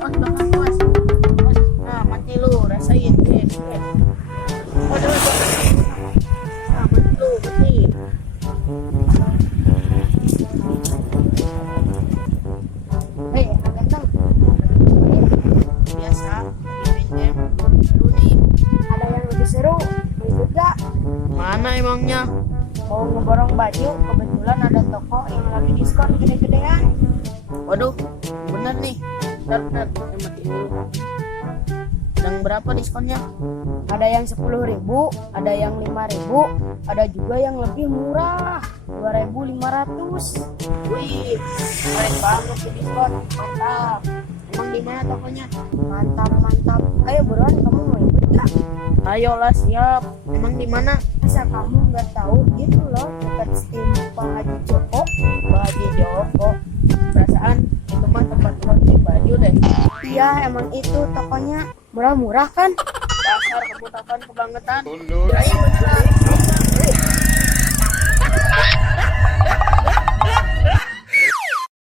on belakang bos. Bos, nah mati lu, rasain guys. Waduh, nah mati lu, mati. Hei, anak ganteng. Biasa, lagi main game. Lu nih, Ada yang lebih seru, mau ikut gak? mana emangnya? Mau ngeborong baju, kebetulan ada toko yang lagi diskon gede-gedean. Waduh, bener nih. Bentar, saya matiin dulu. Yang berapa diskonnya? Ada yang 10.000, ada yang 5.000, ada juga yang lebih murah, 2.500. Wih, keren banget sih diskon. Mantap. Emang di mana tokonya? Mantap, mantap. Ayo buruan, kamu mau ikut gak? Ayolah siap. Emang di mana? Masa kamu nggak tahu gitu loh, dekat Steam Pak Haji Joko. Pak Haji Joko. Perasaan itu mah tempat beli baju deh. Iya, emang itu tokonya murah-murah kan? Dasar kebutakan kebangetan. Ayo beneran.